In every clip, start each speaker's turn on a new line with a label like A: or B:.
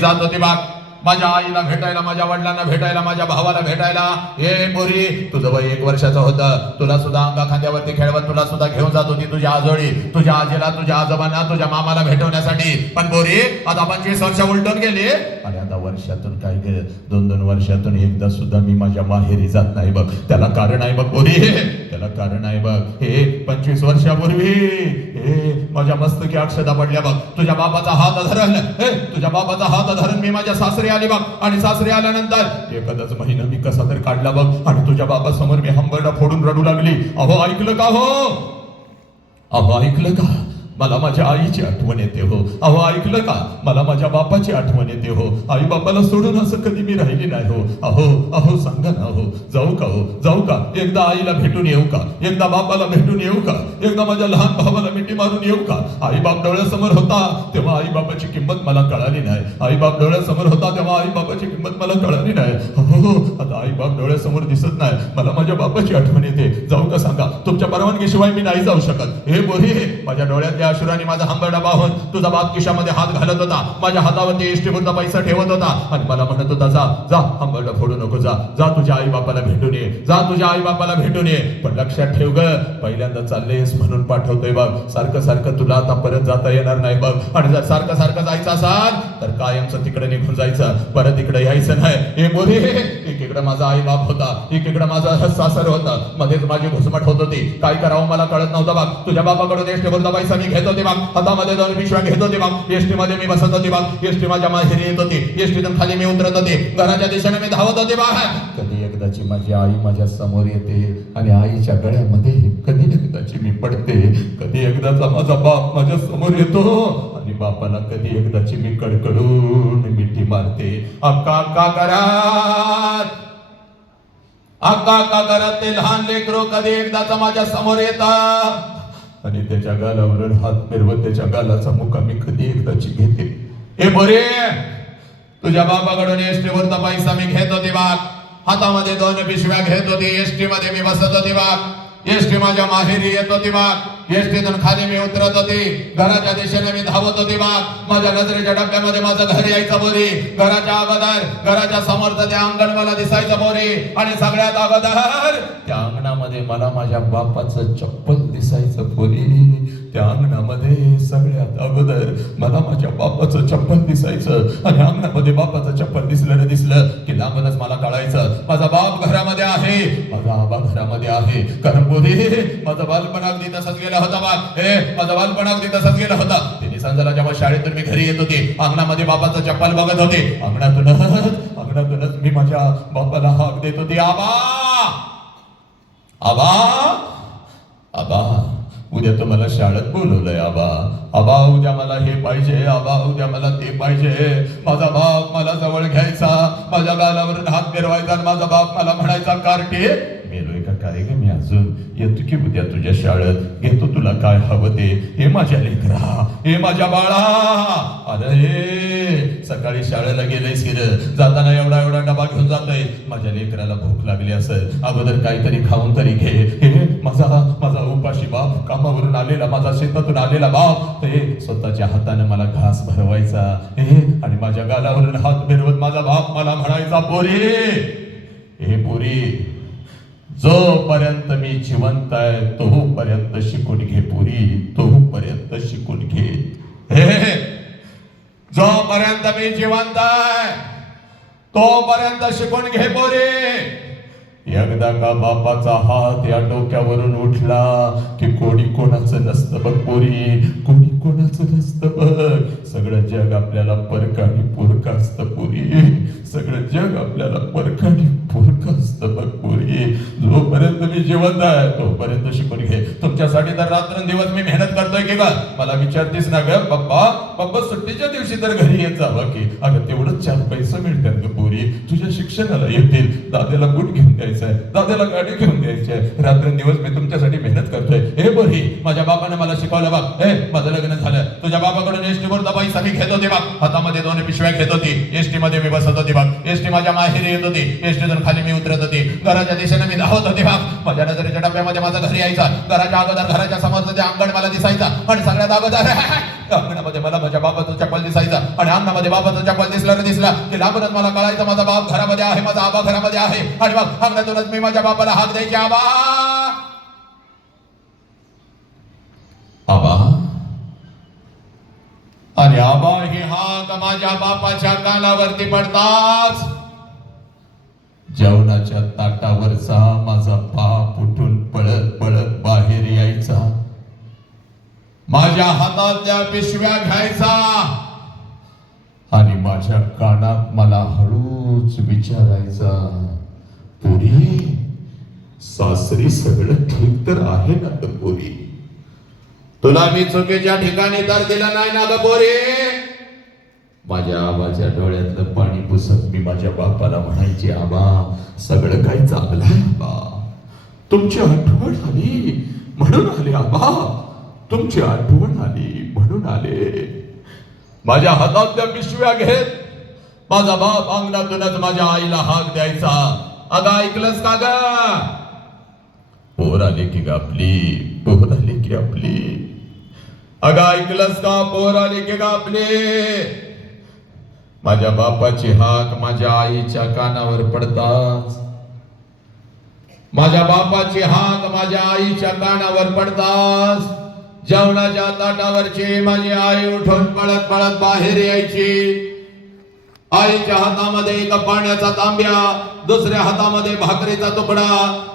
A: जात होती बाग माझ्या आईला भेटायला माझ्या वडिलांना भेटायला माझ्या भावाला भेटायला. हे पोरी तुझं वय एक वर्षाचं होतं. तुला सुद्धा अंगा खांद्यावरती खेळवत तुला सुद्धा घेऊन जात होती तुझ्या आजोळी. तुझ्या आजीला तुझ्या आजोबांना तुझ्या मामाला भेटवण्यासाठी. पण पोरी आता पंचवीस वर्ष उलटून गेली. आणि आता वर्षातून काय दोन दोन वर्षातून एकदा सुद्धा मी माझ्या माहेरी जात नाही बघ. त्याला कारण आहे बघ पोरी. त्याला कारण आहे बघ. हे पंचवीस वर्षापूर्वी. हे माझ्या मस्तकी अक्षता पडल्या बघ. तुझ्या बाबाचा हात धरण. हे तुझ्या बाबाचा हात धरण मी माझ्या सासरी आले बघ. आणि सासरे आल्यानंतर एखादाच महिना मी कसा तर काढला बघ. आणि तुझ्या बाबा समोर मी हंबरडा फोडून रडू लागली. अहो ऐकलं का हो? अहो ऐकलं का? मला माझ्या आईची आठवण येते हो. अहो ऐकलं का? मला माझ्या बापाची आठवण येते हो. आई बापाला सोडून असं कधी मी राहिली नाही हो. अहो अहो सांगा ना हो. जाऊ का हो? जाऊ का? एकदा आईला भेटून येऊ का? एकदा बापाला भेटून येऊ का? एकदा माझ्या लहान भावाला मिठी मारून येऊ का? आई बाप डोळ्यासमोर होता तेव्हा आई बापाची किंमत मला कळाली नाही. आई बाप डोळ्यासमोर होता तेव्हा आई बापाची किंमत मला कळाली नाही. हो आता आई बाप डोळ्यासमोर दिसत नाही. मला माझ्या बापाची आठवण येते. जाऊ का सांगा? तुमच्या परवानगीशिवाय मी नाही जाऊ शकत. हे बोरी माझ्या डोळ्यातल्या अश्रुराने माझा हंबरडा बाहून तुझा बाप खिशामध्ये हात घालत होता. माझ्या हातावरती इष्टीपुरता पैसा ठेवत होता. आणि मला म्हणत होता जा जा हंबरडा फोडू नको जा जा तुझ्या आई बापाला भेटून ये जा तुझ्या आई बापाला भेटून ये. पण लक्षात ठेव ग पहिल्यांदा चाललेस म्हणून पाठवतोय बघ. सारखं सारखं तुला आता परत जाता येणार नाही बघ. आणि जर सारखं सारखं जायचं असाल तर कायमचं तिकडे निघून जायचं. परत इकडे यायचं नाही. हे बोरी एकीकडे माझा आई बाप होता एकीकडे माझा सासर होता मध्येच माझी घुसमट होत होती. काय करावं मला कळत नव्हतं बाग तुझ्या बापाकडून एसटीवरचा पैसा मी घेत होते बाग हातामध्ये दोन पिशव्या घेत होते बाग एसटी मध्ये मी बसत होती बाग एसटी माझ्या माहेरी येत होती. एसटीतून खाली मी उतरत होते. घराच्या दिशेने मी धावत होते बाग कधी एकदाची माझी आई माझ्यासमोर येते आणि आईच्या गळ्यामध्ये कधी एकदाची मी पडते. कधी एकदाचा माझा बाप माझ्यासमोर येतो. बापाला कधी एकदाची मी कडकडून मिठी मारते. अक्का अक्का करत अक्का अक्का करत ते लहान लेकरो कधी एकदाचा माझ्यासमोर येतात. आणि त्याच्या गालावरून हात फिरवत त्याच्या गालाचा मुका मी कधी एकदाची घेते हे बरे तुझ्या बाबाकडून एसटी वरचा पैसा मी घेत होते बाग हातामध्ये दोन पिशव्या घेत होती एसटी मध्ये मी बसत होती बाग एसटी माझ्या माहेरी येत होती बाग. एसटीतून खाली मी उतरत होती घराच्या दिशेने मी धावत होती बाग. माझ्या नजरेच्या डब्यामध्ये माझं घर यायचं बोरी घराच्या अगोदर घराच्या समोरचं ते अंगण मला दिसायचं बोरी आणि सगळ्यात अगोदर त्या अंगणामध्ये मला माझ्या बापाचं चप्पल दिसायचं बोरी त्या अंगणामध्ये सगळ्यात अगोदर मला माझ्या बापाचं चप्पल दिसायचं. आणि अंगणामध्ये बापाचं चप्पल दिसलं दिसलं की लांबच मला कळायचं माझा बाप घरामध्ये आहे. माझा आबा घरामध्ये आहे. कारण बोरी माझं बालपण अगदी तसंच गेला होता बा. हे माझा बालपण अगदी तसंच गेला होता. तिने संजाला जेव्हा शाळेतून मी घरी येत होते. अंगणामध्ये बापाचं चप्पल बघत होते. अंगणातूनच अंगणातूनच मी माझ्या बापाला हाक देत होते. आबा! आबा! आबा! उद्या तर मला शाळेत बोलवलंय आबा. आबा उद्या मला हे पाहिजे आबा उद्या मला ते पाहिजे. माझा बाप मला जवळ घ्यायचा माझ्या गालावरून हात फिरवायचा माझा बाप मला म्हणायचा कार्टे काय मी अजून येतो की उद्या तुझ्या शाळेत घेतो तुला काय हवं ते हे माझ्या लेकरा हे माझ्या बाळा अरे सकाळी शाळेला गेलंय सिर जाताना एवढा एवढा डबा घेऊन जातोय माझ्या लेकराला भूक लागली असेल अगोदर काहीतरी खाऊन तरी घे हे माझा माझा उपाशी बाप कामावरून आलेला माझा शेतातून आलेला बाप हे स्वतःच्या हाताने मला घास भरवायचा हे आणि माझ्या गालावरून हात फिरवत माझा बाप मला म्हणायचा पोरी हे पोरी जोपर्यंत मी जिवंत आहे तोपर्यंत शिकून घे पुरी तोपर्यंत शिकून घे. हे जोपर्यंत मी जिवंत आहे तोपर्यंत शिकून घे पुरी. एकदा का बापाचा हात या डोक्यावरून उठला की कोणी कोणाचं नसतं बघ पोरी कोणी कोणाचं नसतं बघ. सगळं जग आपल्याला परका आणि पुरक असतं पुरी. सगळं जग आपल्याला परखडी आणि बघ जोपर्यंत मी जिवंत आहे तोपर्यंत शिकून घे. तुमच्यासाठी तर रात्रंदिवस मी मेहनत करतोय की का मला विचारतेस ना ग बाप्पा बाप्पा सुट्टीच्या दिवशी तर घरी येत जावं की. अगं तेवढंच चार पैसे मिळतात ग पोरी. तुझ्या शिक्षणाला येतील. दादाला बूट घेऊन द्यायचं आहे गाडी घेऊन द्यायची आहे रात्रंदिवस मी तुमच्यासाठी मेहनत करतोय. हे बोरी माझ्या बापाने मला शिकवलं बाप हे माझं लग्न झालं. तुझ्या बापाकडून एसटी वर पैसा मी घेत होते बाप हातामध्ये दोन पिशव्या घेत होती. एसटी मध्ये मी बसत होती बघ एसटी माझ्या माहेरी येत होती. एसटीतून खाली मी उतरत होती. घराच्या दिशेने मी धावत होते बघ. माझ्या नजरेच्या डब्यामध्ये माझा घरी यायचा. घराच्या अगोदर घराच्या समोरचं ते अंगण मला दिसायचं. आणि सगळ्यात अगोदर अंगणामध्ये मला माझ्या बाबाचं चप्पल दिसायचा. आणि अंगणामध्ये बाबाचं चप्पल दिसला ना दिसला की लांबूनच मला कळायचं माझा बाप घरामध्ये आहे माझा आबा घरामध्ये आहे. आणि मग अंगणातूनच मी माझ्या बाबाला हात द्यायची आबा! आबा आणि आबा हे हात माझ्या बापाच्या कानावरती पडताच जेवणाच्या ताटावरचा माझा बाप उठून पळत पळत बाहेर यायचा. माझ्या हातातल्या पिशव्या घ्यायचा. आणि माझ्या कानात मला हळूच विचारायचा पुरी सासरी सगळं ठीक तर आहे ना तर पुरी? तुला मी चुकीच्या ठिकाणी तर दिलं नाही ना गोरे माझ्या आबाच्या डोळ्यातलं पाणी पुसत मी माझ्या बापाला म्हणायचे आबा सगळं काही चांगलं आहे आबा. तुमची आठवण आली म्हणून आले आबा. तुमची आठवण आली म्हणून आले. माझ्या हातातल्या पिशव्या घेत माझा बाप अंगणातूनच माझ्या आईला हाक द्यायचा. अगं ऐकलंस का ग? पोर आले की गापली पोर आले की आपली अगं ऐकलंस का पोर आले की ग माझ्या बापाची हाक माझ्या आईच्या कानावर पडतात माझ्या बापाची हाक माझ्या आईच्या कानावर पडतात जेवणाच्या ताटावरची माझी आई उठून पळत पळत बाहेर यायची। आईच्या हातामध्ये एका पाण्याचा तांब्या दुसऱ्या हातामध्ये भाकरीचा तुकडा.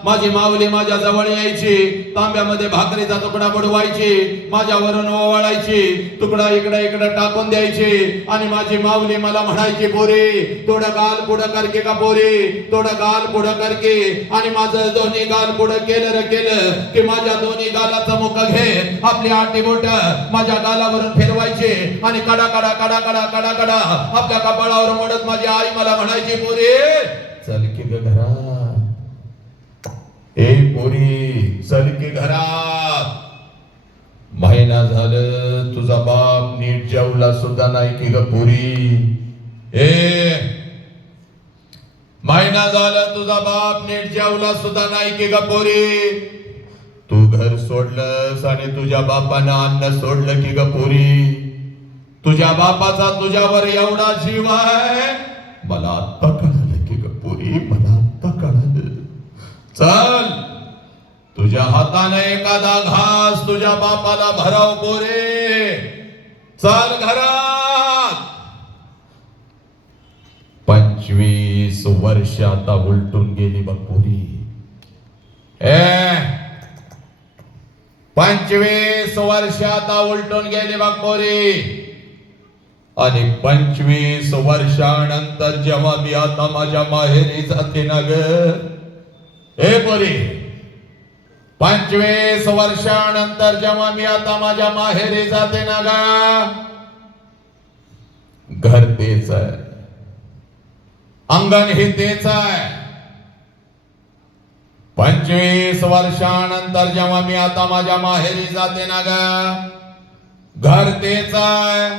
A: माझी माऊली माझ्या जवळ यायची. तांब्यामध्ये भाकरीचा तुकडा बुडवायची. माझ्यावरून ओवाळायची. तुकडा इकडे इकडे टाकून द्यायची. आणि माझी माऊली मला म्हणायची पोरी थोडं गाल पुढं करके का पोरी? थोडं गाल पुढं करके आणि माझं दोन्ही गाल पुढं केलं र केलं की माझ्या दोन्ही गालाचा मुख घे. आपली आठी बोट माझ्या गालावरून फिरवायचे. आणि कडा कडा कडा कडा कडा कडा आपल्या कपाळावर मोडत माझी आई मला म्हणायची पोरी चल की ग घरात. ए पोरी चल की घरात. महिना झालं तुझा बाप नीट जेवला सुद्धा नाही की ग पोरी. ए महिना झालं तुझा बाप नीट जेवला सुद्धा नाही की ग पोरी. तू घर सोडलंस आणि तुझ्या बापानं अन्न सोडलं की ग पोरी. तुझ्या बापाचा तुझ्यावर एवढा जीव आहे मला आत्ता कळालं की ग पोरी मला आत्ता कळालं चल. तुझ्या हाताने एखादा घास तुझ्या बापाला भराव गोरे चल घरात. पंचवीस वर्ष आता उलटून गेली बघ पोरी. ए पंचवीस वर्ष आता उलटून गेली बघ पोरी. आणि पंचवीस वर्षानंतर जेव्हा मी आता माझ्या माहेरी जाते ना ग हे पोरी पंचवीस वर्षानंतर जेव्हा मी आता माझ्या माहेरी जाते ना गा घर तेच आहे. अंगण हे तेच आहे. पंचवीस वर्षानंतर जेव्हा मी आता माझ्या माहेरी जाते ना गा घर तेच आहे.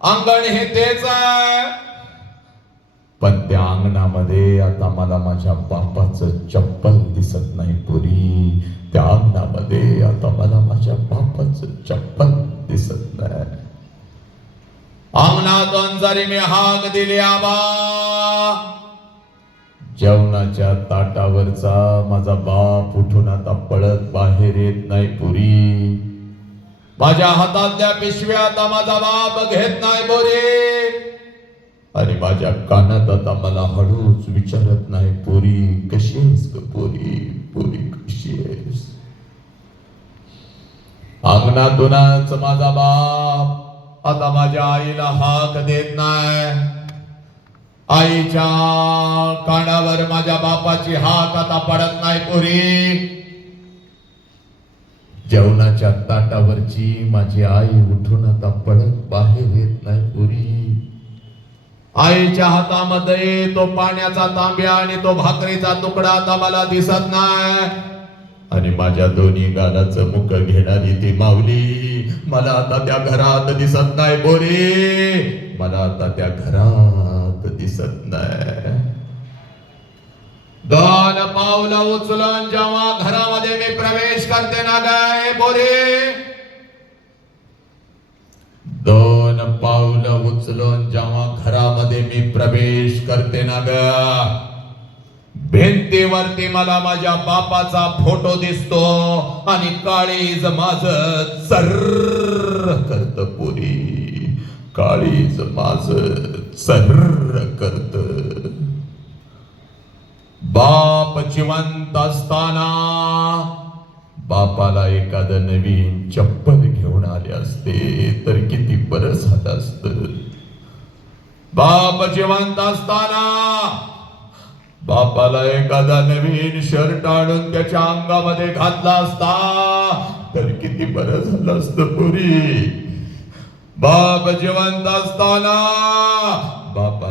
A: अंगण हे तेच आहे. पण त्या अंगणामध्ये आता मला माझ्या बापाचं चप्पल दिसत नाही पुरी. त्या अंगणामध्ये आता मला माझ्या बापाचं चप्पल दिसत नाही. अंगणातून जरी मी हाक दिली आबा. जेवणाच्या ताटावरचा माझा बाप उठून आता पळत बाहेर येत नाही पुरी. माझ्या हातातल्या पिशव्या आता माझा बाप घेत नाही बोरे आणि माझ्या कानात आता मला हळूच विचारत नाही पोरी कशी आहेस ग? पोरी पोरी कशी आहेस? अंगणातूनच माझा बाप आता माझ्या आईला हाक देत नाही. आईच्या कानावर माझ्या बापाची हाक आता पडत नाही पोरी. जेवणाच्या ताटावरची माझी आई उठून आता पडत बाहेर येत नाही पुरी. आईच्या हातामध्ये तो पाण्याचा तांब्या आणि तो भाकरीचा तुकडा आता मला दिसत नाही. आणि माझ्या दोन्ही गालाचं मुख घेणारी ती माऊली मला आता त्या घरात दिसत नाही बोरे मला आता त्या घरात दिसत नाही. दोन पावलं उचलून जेव्हा घरामध्ये मी प्रवेश करते ना गाय बोरे पावलं उचलून जेव्हा घरामध्ये मी प्रवेश करते ना ग भिंतीवरती मला माझ्या बापाचा फोटो दिसतो आणि काळीज माझ सर्र करत पुरी. काळीज माझ सर्र करत. बाप जिवंत असताना बापाला एखाद नवीन चप्पल झाले असते तर किती बरं झालं असत. बाप जिवंत असताना बापाला एखादा नवीन शर्ट आणून त्याच्या अंगामध्ये घातला असता तर किती बरं झालं असत पुरी. बाप जिवंत असताना बापा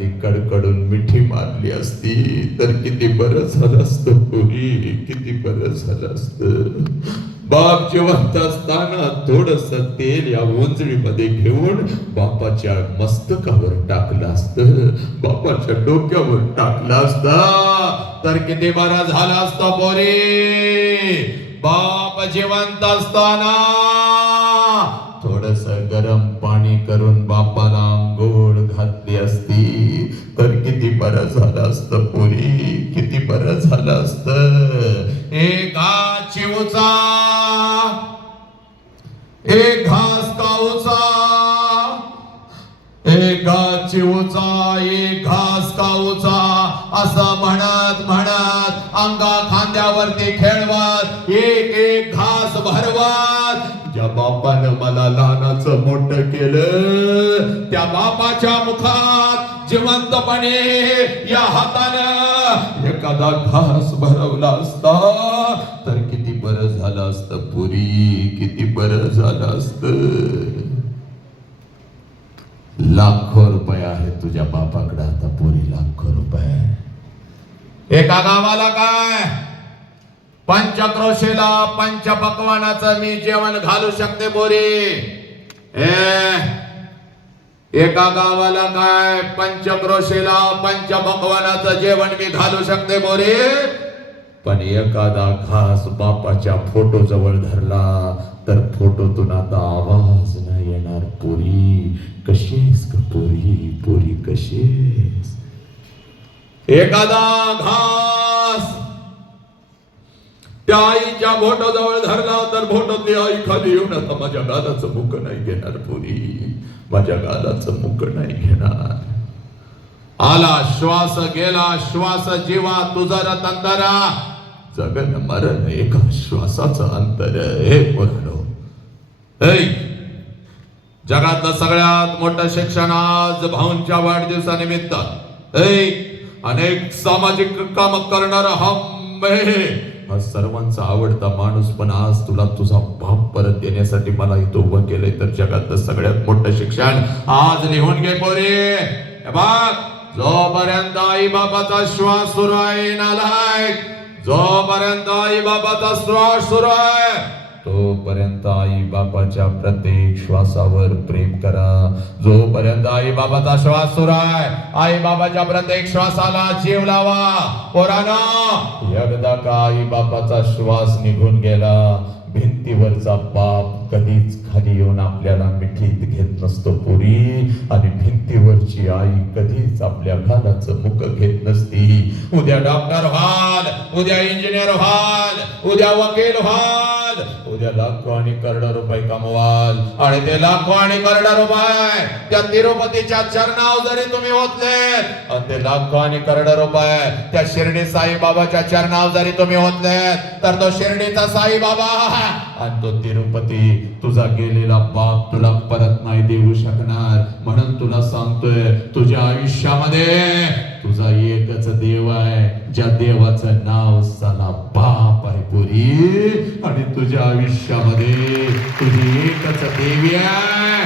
A: एखादी कडकडून मिठी मारली असती. तर किती बरं झालं असतं पुरी. किती बरं झालं असतं. बाप जिवंत असताना थोडस तेल या उंजळीमध्ये घेऊन बापाच्या मस्तकावर टाकलं असतं. बापाच्या डोक्यावर टाकलं असत. तर किती बरं झालं असता बोरे बाप जिवंत असताना थोडस गरम पाणी करून बाप बरं झालं असतं पुरी. किती बरं झालं असतं. एका चिवचा. एक घास काऊचा एका चिवचा एक घास काऊचा असं म्हणत म्हणत अंगा खांद्यावरती खेळवत. एक एक घास भरवत. ज्या बापानं मला लहानाचं मोठं केलं त्या बापाच्या मुखात जिवंतपणे या हातानं एखादा घास भरवला असता तर किती बरं झालं असतं पुरी किती बरं झालं असतं. लाखो रुपये आहे तुझ्या बापाकडे आता पुरी लाखो रुपये. एका गावाला काय? पंचक्रोशीला पंचपक्वानाचं मी जेवण घालू शकते बोरी ए एका गावाला काय पंचक्रोशीला भगवानाचं जेवण मी घालू शकते बोरे पण एखादा खास बापाच्या फोटो जवळ धरला तर फोटोतून आता आवाज नाही येणार पोरी. कशीस ग पोरी? पोरी कशीस? एखादा घास त्या आईच्या भोटाजवळ जवळ धरला तर फोटोतली आई खाली येऊन आता माझ्या गालाचं मुख नाही घेणार पुरी. माझ्या गालाचं मुख नाही घेणार. आला श्वास गेला श्वास जीवा तुझा तंदरा जगन मरण एका श्वासाचं अंतर हे म्हणलो ऐ जगातलं सगळ्यात मोठं शिक्षण आज भाऊंच्या वाढदिवसानिमित्त. अनेक सामाजिक काम करणारा हा. हा सर्वांचा आवडता माणूस पण आज तुला तुझा बाप परत देण्यासाठी मला इथं उभं केलंय. तर जगातलं सगळ्यात मोठं शिक्षण आज लिहून घे पोरे. जोपर्यंत आई बाबाचा श्वास सुरू आहे नालायक जोपर्यंत आई बाबाचा श्वास सुरू आहे तोपर्यंत आई बाबाच्या प्रत्येक श्वासावर प्रेम करा. जोपर्यंत आई बाबाचा श्वास सुराय आई बाबाच्या प्रत्येक श्वासाला जीव लावा. पोराना एकदा का आई बाबाचा श्वास निघून गेला भिंतीवरचा बाप कधीच खाली येऊन आपल्याला मिठीत घेत नसतो पुरी. आणि भिंतीवरची आई कधीच आपल्या घालाचं मुख घेत नसती. उद्या डॉक्टर व्हाल उद्या इंजिनियर व्हाल उद्या वकील व्हाल उद्या लाखो आणि करोड रुपये कमवाल. आणि ते लाखो आणि करोड रुपये त्या तिरुपतीच्या चरणाव जरी तुम्ही ओतले आणि ते लाखो आणि करोड रुपये त्या शिर्डी साई बाबाच्या जरी तुम्ही ओतले तर तो शिर्डीचा साई बाबा आणि तो तिरुपती तुझा गेलेला बाप तुला परत नाही देऊ शकणार. म्हणून तुला सांगतोय तुझ्या आयुष्यामध्ये तुझा एकच देव आहे ज्या देवाचं नाव साला बाप आहे पुरी. आणि तुझ्या आयुष्यामध्ये तुझी एकच देवी आहे.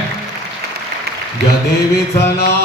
A: ज्या देवीचा नाव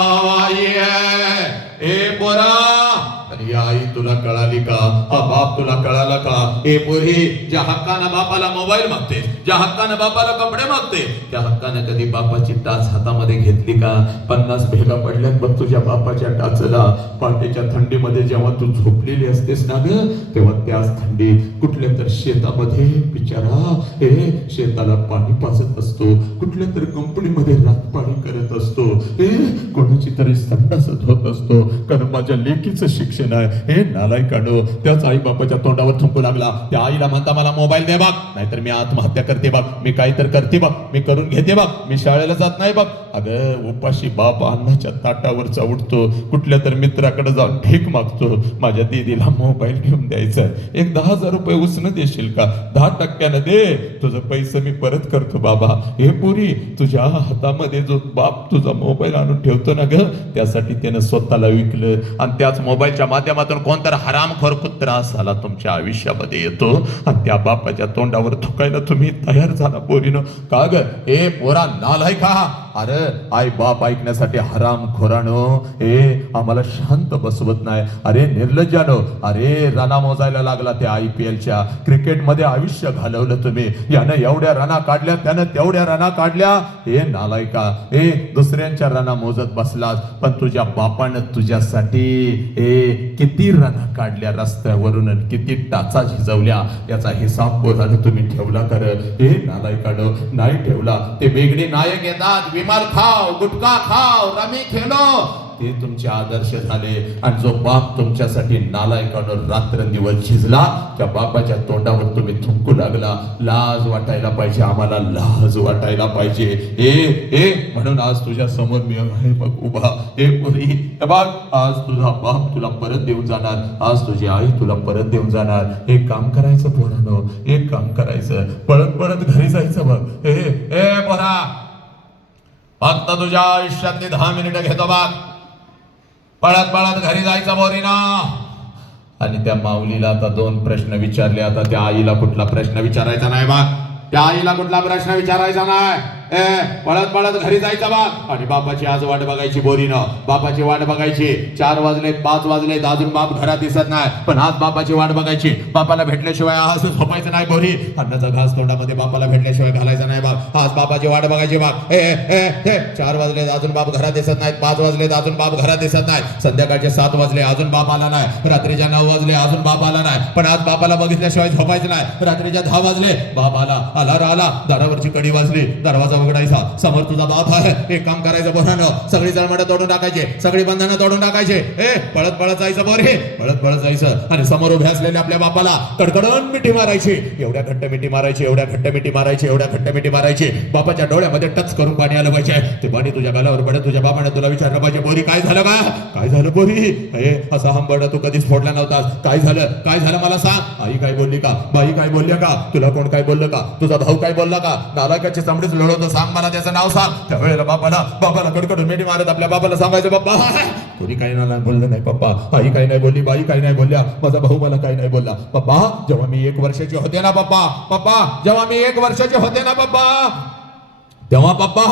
A: कळाली का? हा बाप तुला कळाला का? हे पोरी ज्या हक्कानं बापाला मोबाईल मागते ज्या हक्कानं बापाला कपडे मागते त्या हक्कानं कधी बापाची टाच हातामध्ये घेतली का? पन्नास भेगा पडल्यात बघ तुझ्या बापाच्या टाचला. पाटेच्या थंडीमध्ये जेव्हा तू झोपलेली असतेस ना ग तेव्हा त्याच थंडीत कुठल्या तर शेतामध्ये बिचारा हे शेताला पाणी पाजत असतो. कुठल्या तर कंपनीमध्ये रातपाणी करत असतो. हे कोणाची तरी संडासत होत असतो. कारण माझ्या लेकीचं शिक्षण आहे. हे नालायकानो त्याच आई बापाच्या तोंडावर थुंकू लागला. त्या आईला म्हणता मला मोबाईल दे बघ. नाहीतर मी आत्महत्या करते बघ. मी काही तर करते बघ. मी करून घेते बघ. मी शाळेला जात नाही बाप अगं उपाशी बाप अन्नाच्या ताटावर उठतो कुठल्या तर मित्राकडे जाऊन भीक मागतो. माझ्या दीदीला मोबाईल घेऊन द्यायचा आहे. एक दहा हजार रुपये उसनं देशील का? दहा टक्क्यानं दे. तुझं पैसे मी परत करतो बाबा. हे पुरी तुझ्या हातामध्ये जो बाप तुझा मोबाईल आणून ठेवतो ना ग त्यासाठी त्यानं स्वतःला विकलं. आणि त्याच मोबाईलच्या माध्यमातून कोणता हरामखोर कुत्रा झाला तुमच्या आयुष्यामध्ये येतो. आणि त्या बापाच्या तोंडावर थुकायला तुम्ही तयार झाला पोरीनं. का ग? हे पोरा नालाय का अरे आई बाप ऐकण्यासाठी हराम खोरानो. ए आम्हाला शांत बसवत नाही. अरे निर्लज्जानो. अरे रना मोजायला लागला त्या आय पी एलच्या. क्रिकेटमध्ये आयुष्य घालवलं तुम्ही. यानं एवढ्या रना काढल्या त्यानं तेवढ्या रना काढल्या. हे नालायका. ए दुसऱ्यांच्या रना मोजत बसलास पण तुझ्या बापानं तुझ्यासाठी ए किती रना काढल्या रस्त्यावरून किती टाचा झिजवल्या. याचा हिसाब बोलानं तुम्ही ठेवला कर हे नालायकानं नाही ठेवला. ते वेगळे नायक येतात विमल खाव गुटखा खाव रमी खेळो ते तुमचे आदर्श झाले. आणि जो बाप तुमच्यासाठी नालायकानं रात्रंदिवस झिजला त्या बापाच्या तोंडावर तुम्ही थुंकू लागला. लाज वाटायला पाहिजे आम्हाला लाज वाटायला पाहिजे. ए ए म्हणून आज तुझ्या समोर मी आहे बघ उभा. हे पुरी बाप आज तुझा बाप तुला परत देऊन जाणार. आज तुझी आई तुला परत देऊन जाणार. एक काम करायचं पोरानो एक काम करायचं. पळत पळत घरी जायचं बघ ए ए पोरा. फक्त तुझ्या आयुष्यातली दहा मिनिटं घेतो बाग. पळत पळत घरी जायचं बोरीना. आणि त्या माऊलीला आता दोन प्रश्न विचारले. आता त्या आईला कुठला प्रश्न विचारायचा नाही बा त्या आईला कुठला प्रश्न विचारायचा नाही? ए पळत पळत घरी जायचा बा आणि बापाची आज वाट बघायची बोरीनं. बापाची वाट बघायची. चार वाजले पाच वाजले अजून बाप घरात दिसत नाही. पण आज बापाची वाट बघायची. बापाला भेटल्याशिवाय आज झोपायचं नाही बोरी. अन्नाचा घास तोंडामध्ये बापाला भेटल्याशिवाय घालायचा नाही बाप. आज बापाची वाट बघायची बाप. ए ए चार वाजले अजून बाप घरात दिसत नाहीत. पाच वाजले अजून बाप घरात दिसत नाही. संध्याकाळचे सात वाजले. अजून बाप आला नाही. रात्रीच्या नऊ वाजले. अजून बाप आला नाही. पण आज बापाला बघितल्याशिवाय झोपायचं नाही. रात्रीच्या दहा वाजले. बाप आला. आला आला. दारावरची कडी वाजली. दरवाजा उघडायचा. समोर तुझा बाप आहे. एक काम करायचं बोरानं सगळी जळमट तोडून टाकायचे. सगळी बंधनं तोडून टाकायचे. ए पळत पळत जायचं बोर हे पळत पळत जायचं. आणि समोर उभे असलेल्या आपल्या बापाला कडकडून मिठी मारायची. एवढ्या घट्ट मिठी मारायची एवढ्या घट्ट मिठी मारायची एवढ्या घट्ट मिठी मारायची. बापाच्या डोळ्यामध्ये टच करून पाणी आलं पाहिजे. ते पाणी तुझ्या गालावर पडत तुझ्या बापाने तुला विचारलं पाहिजे बोरी काय झालं का? काय झालं बोरी हे असा हंबरडा तू कधीच फोडला नव्हतास. काय झालं? काय झालं मला सांग? आई काय बोलली का? बाई काय बोलली का? तुला कोण काय बोललं का? तुझा भाऊ काय बोलला का? नाराकाची चांबडीच लढवत सांग मला त्याचं नाव सांग. त्यावेळेला बापाला बाबाला कडकडून मेटी मारत आपल्या बाबाला सांगायचं बाप्पा कोणी काही नाही बोललं नाही पप्पा. आई काही नाही बोलली बाई काही नाही बोलल्या. माझा भाऊ मला काही नाही बोलला. पप्पा जेव्हा मी एक वर्षाचे होते ना पप्पा. पप्पा जेव्हा मी एक वर्षाचे होते ना पप्पा. तेव्हा पप्पा.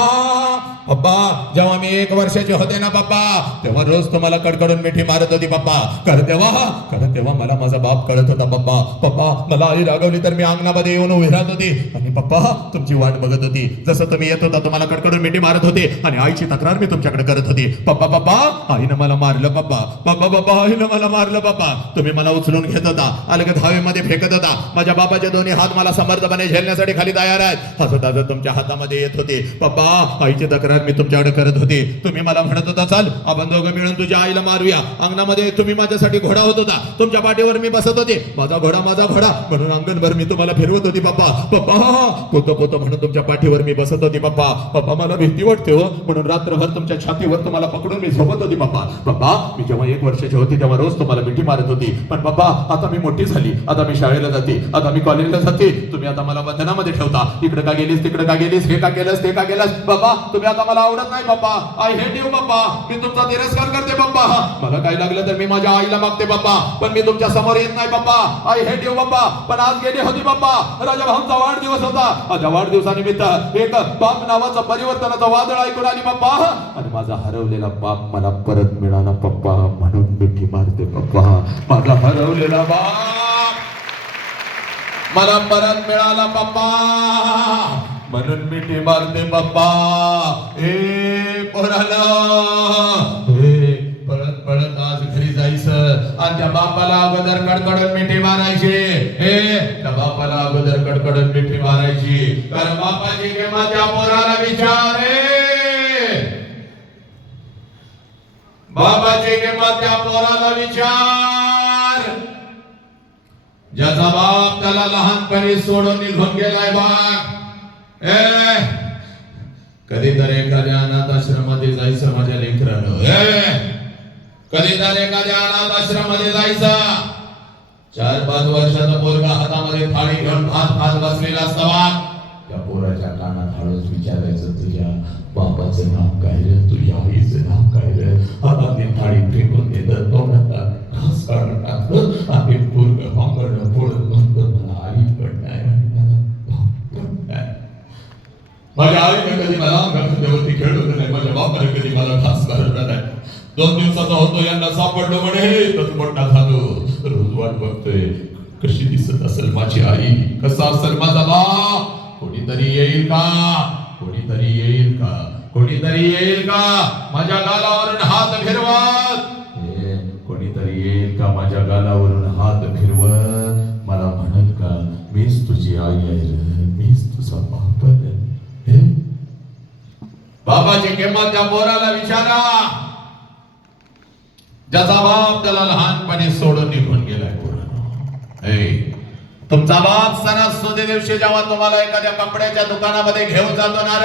A: अब्बा जेव्हा मी एक वर्षाचे होते ना पप्पा तेव्हा रोज तुम्हाला कडकडून मिठी मारत होती पप्पा. कर तेव्हा? कर तेव्हा मला माझा बाप कळत होता पप्पा. पप्पा मला आई रागवली तर मी अंगणामध्ये येऊन उभी राहत होती. आणि पप्पा तुमची वाट बघत होती. जसं तुम्ही येत होता तुम्हाला कडकडून मिठी मारत होते. आणि आईची तक्रार मी तुमच्याकडे करत होती. पप्पा पप्पा आईनं मला मारलं पप्पा. पप्पा पप्पा आईनं मला मारलं पप्पा. तुम्ही मला उचलून घेत होता. अलगद हवेमध्ये फेकत होता. माझ्या बापाचे दोन्ही हात मला समर्थपणे झेलण्यासाठी खाली तयार आहेत. हसत हसत तुमच्या हातामध्ये येत होते. पप्पा आईची तक्रार मी तुमच्याकडे करत होते. तुम्ही मला म्हणत होता चाल आपण दोघं मिळून तुझ्या आईला मारूया. अंगणामध्ये तुम्ही माझ्यासाठी घोडा होत होता. तुमच्या पाठीवर मी बसत होते. माझा घोडा माझा घोडा. म्हणून अंगणभर मी तुम्हाला फिरवत होती पप्पा पप्पा. पोतं पोतं म्हणून तुमच्या पाठीवर मी बसत होती पप्पा पप्पा मला भीती वाटते हो. म्हणून रात्रभर तुमच्या छातीवर तुम्हाला पकडून मी झोपत होती पप्पा. पप्पा मी जेव्हा एक वर्षाची होती तेव्हा रोज तुम्हाला मिठी मारत होती. पण पप्पा आता मी मोठी झाली. आता मी शाळेला जाते. आता मी कॉलेजला जाते. तुम्ही आता मला बंधनामध्ये ठेवता. इकडे का गेलीस तिकडे का गेलीस हे का केलंस ते का केलंस? बाबा तुम्ही आता मला आवडत नाही Bappa. I hate you Bappa. मी तुमचा तिरस्कार करते बाप्पा. मला काय लागलं तर मी माझ्या आईला मागते बाप्पा. पण मी तुमच्यासमोर येत नाही Bappa. I hate you Bappa. पण आज गेली होती बाप्पा. राजा भाऊंचा वाढदिवस होता. माझ्या वाढदिवसानिमित्त एक बाप नावाचं परिवर्तनाचं वादळ ऐकून आली बाप्पा. आणि माझा हरवलेला बाप मला परत मिळाला पप्पा म्हणून मिठी मारते पप्पा माझा हरवलेला बाप मला परत मिळाला पप्पा म्हणून मिठी मारते बाप्पा. ए पोराला. ए पळत पळत आज घरी जायचं. आणि त्या बापाला अगोदर कडकडून मिठी मारायची. हे त्या बापाला अगोदर कडकडून मिठी मारायची. कारण बापाची किंमत त्या पोराला विचार बाबाची किंवा त्या पोराला विचार. ज्याचा बाप त्याला लहानपणी सोडून निघून गेलाय बाग कधी कधीतरी एखाद्या अनाथ आश्रमामध्ये जायचं माझ्या लेकरानं. कधी कधीतरी एखाद्या अनाथ आश्रमामध्ये जायचा. चार पाच वर्षाचा पोरगा हातामध्ये थाळी घेऊन भात भात बसलेला असतावा. त्या पोराच्या कानात हळूच विचारायचं तुझ्या बापाचं नाव काय रे? तुझ्या आईचं नाव काय रे? आता ते थाळी फेकून देत तोंडात घास काढून टाकलं आणि पोरग भांगडं पोळत माझ्या आईने कधी मला अंगाखांद्यावरती खेळवलं नाही माझ्या बापाने कधी मला घास मारला नाही। दोन दिवसाचा होतो यांना सापडलो म्हणे तर मोठा झालो रोज वाट बघतोय कशी दिसत असेल माझी आई। कसा असेल माझा बाप कोणीतरी येईल का कोणीतरी येईल का कोणीतरी येईल का माझ्या गालावरून हात फिरवत कोणीतरी येईल का माझ्या गालावरून हात फिरवत मला म्हणत का मीच तुझी आई आहे बाबाची किंमत त्या पोराला विचारा. ज्याचा बाप त्याला लहानपणी सोडून निघून गेलाय पोरानं तुमचा बाप सणासुदी दिवशी जेव्हा तुम्हाला एखाद्या कपड्याच्या दुकानामध्ये घेऊन जातो ना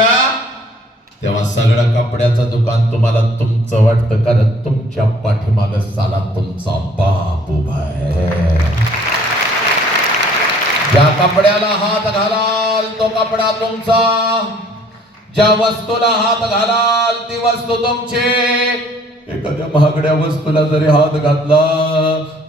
A: तेव्हा सगळं कपड्याचं दुकान तुम्हाला तुमचं वाटतं कारण तुमच्या पाठीमाग साला तुमचा बाप उभा आहे. ज्या कपड्याला हात घालाल तो कपडा तुमचा. ज्या वस्तूला हात घालाल ती वस्तू तुमची. एखाद्या महागड्या वस्तूला जरी हात घातला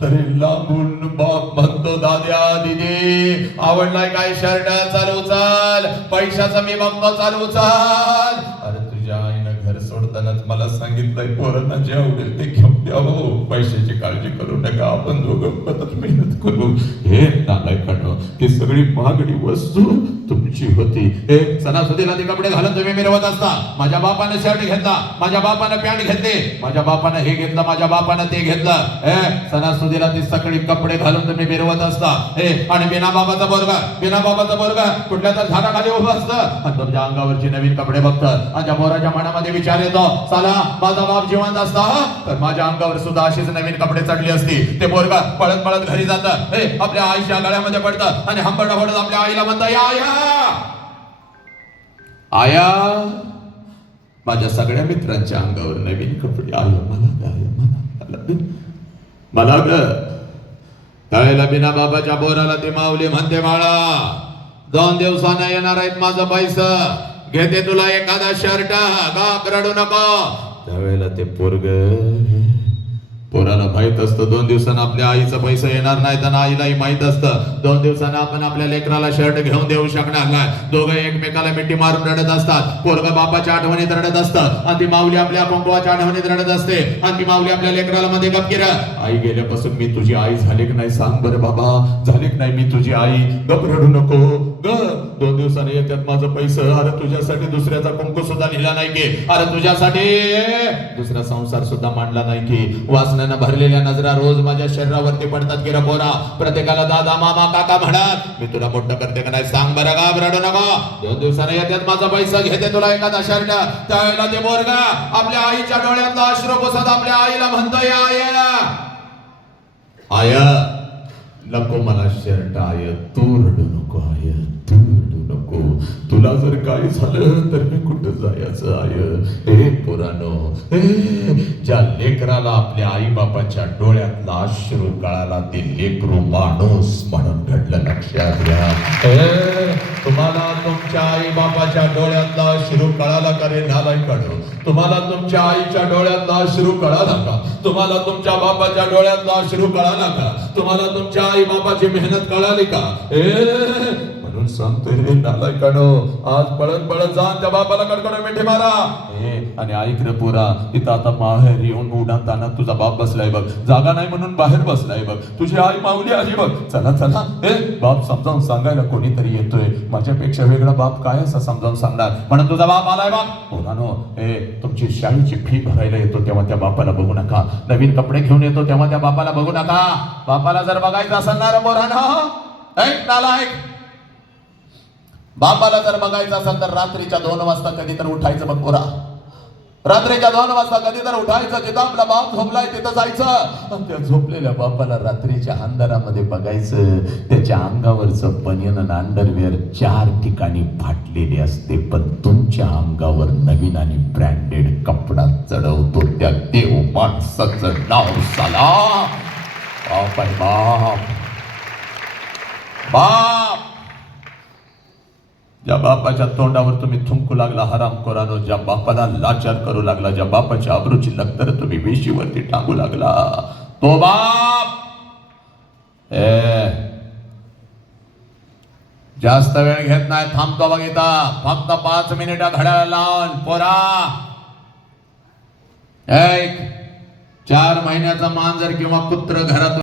A: तरी लांबून बाप म्हणतो दाद्या दिदी आवडलाय काय शर्ट? चालू चाल. पैशाचा मी बघतो चालू चाल. अरे तुझ्या आईनं घर सोडतानाच मला सांगितलंय पोरांना जे आवडेल ते घेऊन द्यावं हो. पैशाची काळजी करू नका. आपण दोघं परत मेहनत करू. हे नालायकानं ती सगळी महागडी वस्तू तुमची होती. हे सणासुदीला ते कपडे घालून तुम्ही मिरवत असता. माझ्या बापानं शर्ट घेतला. माझ्या बापानं पॅन्ट घेतले. माझ्या बापानं हे घेतलं. माझ्या बापानं ते घेतलं. हे सणासुदीला ती सगळी कपडे घालून तुम्ही मिरवत असता. हे आणि बिना बाबाचा बोरगा बिना बाबाचा बोरगा कुठल्या तर झाडाखाली उभं असतं. आणि तुमच्या अंगावरची नवीन कपडे बघतात. आणि त्या मोराच्या मनामध्ये विचार येतो. साला माझा बाप जिवंत असता. तर माझ्या अंगावर सुद्धा अशीच नवीन कपडे चढली असती ते पोरगा पळत पळत घरी जातं. हे आपल्या आईच्या गळ्यामध्ये पडतं. आणि हंबड पडत आपल्या आईला म्हणतं या आया आया माझ्या सगळ्या मित्रांच्या अंगावर नवीन कपडे. आलं मला मला मला ग बिना बाबाच्या बोराला ते माऊली म्हणते बाळा दोन दिवसानं येणार आहेत माझं पैसा. घेते तुला एखादा शर्ट. गाप रडू नको. त्यावेळेला ते पोरग पोराला माहीत असतं दोन दिवसानं आपल्या आईचा पैसा येणार नाही त्यांना आईलाही माहीत असतं. दोन दिवसानं आपण आपल्या लेकराला शर्ट घेऊन देऊ शकणार नाही. दोघं एकमेकाला मिठी मारून रडत असतात. पोरग बापाच्या आठवणीत रडत असतं. आणि ती माऊली आपल्या कुंकवाच्या आठवणीत रडत असते. आणि ती माऊली आपल्या लेकराला मध्ये गप आई गेल्यापासून मी तुझी आई झाली की नाही सांग बरं बाबा. झाली की नाही मी तुझी आई. गप रडू नको. ग दोन दिवसाने येतात माझं पैसे. अरे तुझ्यासाठी दुसऱ्याचा कुंकू सुद्धा लिहिला नाही की. अरे तुझ्यासाठी दुसरा संसार सुद्धा मांडला नाही की. आनंदानं भरलेल्या नजरा रोज माझ्या शरीरावरती पडतात. की रे प्रत्येकाला दादा मामा काका म्हणत मी तुला मोठं करते का नाही? सांग बरं का? रडू नको. दोन दिवसाने येतात माझा पैसा घेते तुला एखादा शर्ट. त्यावेळेला ते बोरगा आपल्या आईच्या डोळ्यातला अश्रू पुसत आपल्या आईला म्हणतोय आया आय नको मला शर्ट आय. तू रडू नको आय. तू तुला जर काही झालं तर मी कुठं जायचं आय हे पुरानो ज्या लेकराला आपल्या आई बापाच्या डोळ्यातला अश्रू कळाला ते लेकरू माणूस म्हणून घडलं लक्षात घ्या. तुम्हाला तुमच्या आई बापाच्या डोळ्यातला अश्रू कळाला का रे नालाय काढू तुम्हाला तुमच्या आईच्या डोळ्यातला अश्रू कळाला का? तुम्हाला तुमच्या बापाच्या डोळ्यातला अश्रू कळाला का? तुम्हाला तुमच्या आई बापाची मेहनत कळाली का? ए म्हणून सांगतोय रे नालायकानो आज पळत पळत जा त्या बाबाला कडकडून मिठी मारा. हे आणि ऐक रे पोरा इथं आता माहेर येऊन उडाताना तुझा बाप बसलाय बघ. जागा नाही म्हणून बाहेर बसलाय बघ. तुझी आई माऊली आली बघ. चला चला. ए बाप समजावून सांगायला कोणीतरी येतोय. माझ्यापेक्षा वेगळा बाप काय असं समजावून सांगणार? म्हणून तुझा बाप आलाय बाप पोरानो ए तुमची शाळेची फी भरायला येतो तेव्हा त्या बापाला बघू नका. नवीन कपडे घेऊन येतो तेव्हा त्या बापाला बघू नका. बापाला जर बघायचं असणार ना पोरानो. ऐक नाला ऐक बापाला जर बघायचं असेल तर रात्रीच्या दोन वाजता कधी तर उठायचं बघ पुरा. रात्रीच्या दोन वाजता कधी तर उठायचं जिथं आपला बाप झोपलाय तिथं जायचं. आणि त्या झोपलेल्या बापाला रात्रीच्या अंधारामध्ये बघायचं. त्याच्या अंगावरचं बनियन आणि अंडरवेअर चार ठिकाणी फाटलेले असते. पण तुमच्या अंगावर नवीन आणि ब्रँडेड कपडा चढवतो त्या देव माणसाचं नाव साला बाप आहे बाप. बाप. ज्या बापाच्या तोंडावर तुम्ही थुंकू लागला हराम कोरानो ज्या बापाला लाचार करू लागला ज्या बापाच्या अब्रूची लक्तर तुम्ही वेशीवरती टाकू लागला. तो बाप! ए जास्त वेळ घेत नाही थांबतो बघिता फक्त पाच मिनिट घड्याला लावून पोरा. एक चार महिन्याचा मांजर किंवा पुत्र घरात